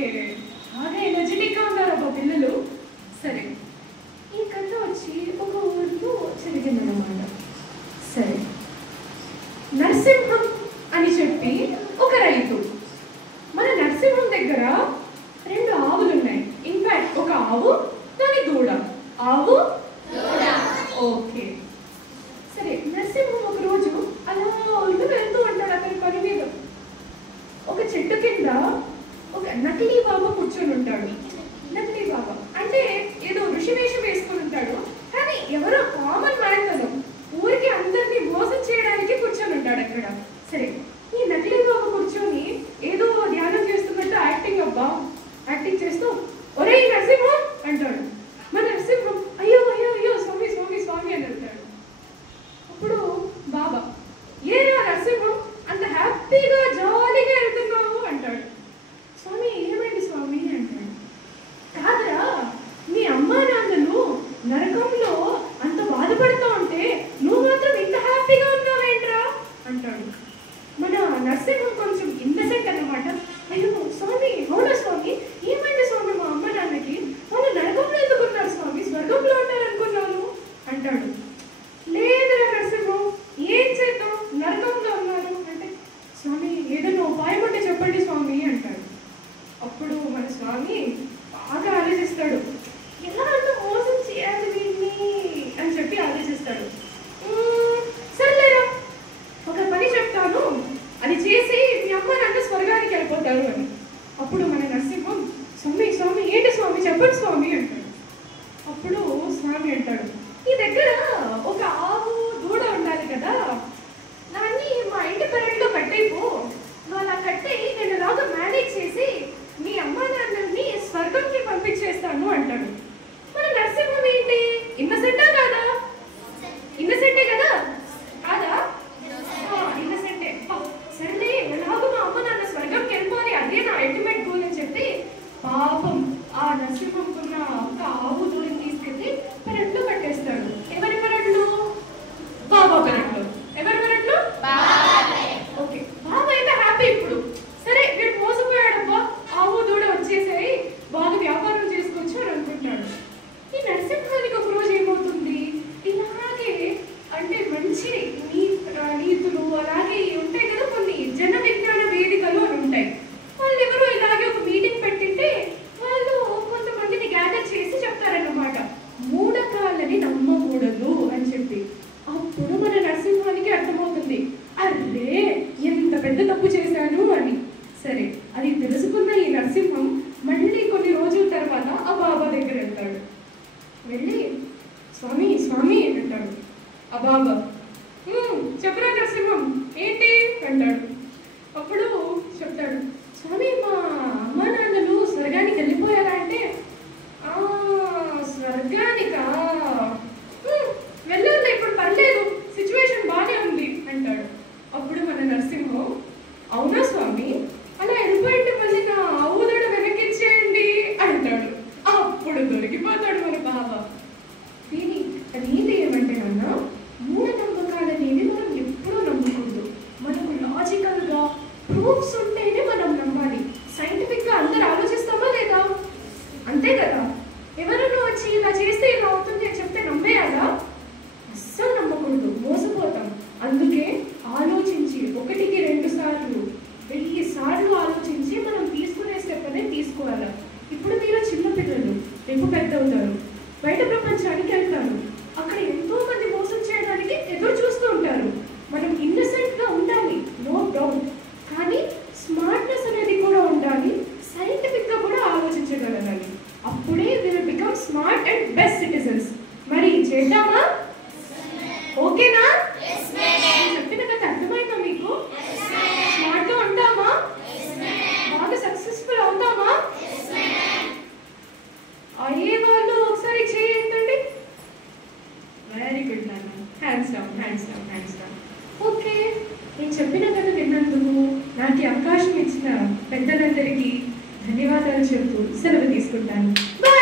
Okay, బాగా ఎనర్జెటిక్గా ఉన్నారు అబ్బా పిల్లలు. సరే, ఈ కథ వచ్చి ఒక ఊరిలో జరిగిందన్నమాట. సరే, నరసింహం అని చెప్పి ఒక రైతు. మన నరసింహం దగ్గర 2 ఆవులు ఉన్నాయి. ఇన్ఫాక్ట్ ఒక ఆవు, దాని దూడ. ఆవు ఓకే. సరే, నరసింహం ఒక రోజు అలా వెళ్తూ ఉంటాడు అతని పని మీద. ఒక చెట్టు కింద ఒక నకిలీ బాబా కూర్చొని ఉంటాడు. నకిలీ బాబా అంటే ఏదో ఋషివేషం వేసుకుని ఉంటాడు, కానీ ఎవరో కామన్ మ్యాన్ తను. ఊరికి అందరినీ మోసం చేయడానికి కూర్చొని ఉంటాడు అక్కడ. సరే, ఈ నకిలీ బాబా కూర్చొని ఏదో ధ్యానం చేస్తున్నట్టు యాక్టింగ్ అబ్బా యాక్టింగ్ చేస్తూ ఒరే నరసింహం అంటాడు. మన నరసింహం అయ్యో అయ్యో అయ్యో స్వామి స్వామి స్వామి అని అంటాడు. అప్పుడు బాబా ఏరా నరసింహం అంత హ్యాపీగా జాలీగా వెళ్తున్నావు అంటాడు. స్వామి ఏమైంది స్వామి అంటాడు. కాదరా, మీ అమ్మా నాన్నలు నరకంలో అంత బాధపడుతూ ఉంటే నువ్వు మాత్రం ఇంత హ్యాపీగా ఉన్నావేంట్రా అంటాడు. మన నరసింహం కొంచెం ఇన్నసెంట్ అన్నమాట. అయ్యో స్వామి, అవునా స్వామి, ఏమైంది స్వామి మా అమ్మ నాన్నకి? వాళ్ళు నరకంలో ఎందుకు ఉన్నారు స్వామి, స్వర్గంలో ఉన్నారు అనుకున్నాను అంటాడు. లేదురా నరసింహం, ఏం చేద్దాం, నరకంలో ఉన్నారు అంటే. స్వామి ఏదైనా ఉపాయం ఉంటే చెప్పండి స్వామి అంటాడు. అప్పుడు మన స్వామి బాగా ఆలోచిస్తాడు. ఎలా అంటూ మోసం చేయాలి వీడిని అని చెప్పి ఆలోచిస్తాడు. సర్లేరా, ఒక పని చెప్తాను, అది చేసి మీ అమ్మ నాన్న స్వర్గానికి వెళ్ళిపోతారు అని. అప్పుడు మన నరసింహం స్వామి స్వామి ఏంటి స్వామి చెప్పండి స్వామి అంటాడు. అప్పుడు స్వామి అంటాడు, ఈ దగ్గర ఒక ఆవు దూడ ఉండాలి కదా, దాన్ని మా ఇంటి పెరట్లో కట్టేపో, నువ్వు అలా కట్టే నేను అలాగా మేనేజ్ చేసి మీ అమ్మా నాన్నల్ని స్వర్గంకి పంపించేస్తాను అంటాడు. మన నరసింహం ఏంటి, ఇన్నసెంటా కాదా? ఇన్నసెంటే కదా, కాదా? ఇన్నసెంటే. సరేలే, ఎలాగో మా అమ్మ నాన్న స్వర్గంకి వెళ్ళిపోవాలి, అదే నా అల్టిమేట్ గోల్ అని చెప్పి పాపం ఆ నరసింహంకున్న ఒక ఆవు దూడని తీసుకెళ్ళి పెరట్లో కట్టేస్తాడు. ఎవరి పెరట్లో? బాబా పెరట్లో. ఎవరి పెరట్లో? ఓకే, బాబా అయితే హ్యాపీ ఇప్పుడు. సరే, వీడు మోసపోయాడబ్బా, ఆవు దూడ వచ్చేసాయి, బాగా వ్యాపారం చేసుకోవచ్చు అని అనుకుంటాడు. ఈ నరసింహానికి ఒక రోజు ఏమవుతుంది, ఇలాగే అంటే మంచి నీతులు అలాగే ఉంటాయి కదా, కొన్ని జన విజ్ఞాన వేదికలు అని ఉంటాయి. వాళ్ళు ఎవరో ఇలాగే ఒక మీటింగ్ పెట్టింటే వాళ్ళు కొంతమందిని గ్యాదర్ చేసి చెప్తారన్నమాట, మూఢకాలని నమ్మకూడదు అని చెప్పి. అప్పుడు మన నరసింహానికి అర్థమవుతుంది, అరే ఎంత పెద్ద తప్పు చేశాను అని. సరే, అది తెలుసుకున్న ఈ నరసింహం మళ్ళీ కొన్ని రోజుల తర్వాత ఆ బాబా దగ్గర వెళ్తాడు. వెళ్ళి స్వామి స్వామి అంటాడు. ఆ బాబా చెప్పరా నరసింహం ఏంటి అంటాడు. అప్పుడు చెప్తాడు, స్వామి మా అమ్మ నాన్నలు స్వర్గానికి వెళ్ళిపోయారా అంటే, స్వర్గానికా, వెళ్ళాలి ఇప్పుడు పర్లేదు, సిచ్యువేషన్ బాగానే ఉంది అంటాడు. అప్పుడు మన నరసింహం అవునా స్వామి, అలా వెళ్ళిపోయింటే మళ్ళీ నా ఆవు దూడ వెనక్కిచ్చేయండి అంటాడు. అప్పుడు దొరికిపోతాడు మన బాబా. దీని నీతి ఏమంటే నాన్న, మూఢనమ్మకాలనేవి మనం ఎప్పుడూ నమ్మకూడదు. మనకు లాజికల్గా ప్రూఫ్స్ ఉంటేనే మనం నమ్మాలి. సైంటిఫిక్గా అందరు ఆలోచిస్తామా లేదా? అంతే కదా. ఎవరన్నా వచ్చి ఇలా చేస్తే ఇలా అవుతుంది అని చెప్తే నమ్మేయాలా? అస్సలు నమ్మకూడదు, మోసపోతాం. అందుకే ఆలోచించి 1కి 2 సార్లు 1000 సార్లు ఆలోచించి మనం తీసుకునే స్టెప్ అనేది తీసుకోవాలి. ఇప్పుడు మీరు చిన్నపిల్లలు, రేపు పెద్ద అవుతారు, బయట ప్రపంచానికి వెళ్తారు, అక్కడ ఎంతో మంది మోసం చేయడానికి ఎదురు చూస్తూ ఉంటారు. మనం ఇన్నసెంట్గా ఉండాలి, నో డౌట్, కానీ స్మార్ట్నెస్ అనేది కూడా ఉండాలి, సైంటిఫిక్గా కూడా ఆలోచించగలగాలి. అప్పుడే will become smart and best citizens. మరి చేద్దామా? ఓకేనా? చెప్పిన కదా అర్థమైందా మీకు? స్మార్ట్గా ఉంటామా? బాగా సక్సెస్ఫుల్ అవుతామా? అయ్యే వాళ్ళు ఒకసారి చేయండి. వెరీ గుడ్ నాన్న, hands down hands down hands down. Okay, నేను చెప్పిన కథ విన్నందుకు నాకు ఈ అవకాశం ఇచ్చిన పెద్దలందరికీ ధన్యవాదాలు చెప్తూ సెలవు తీసుకుంటాను. బాయ్.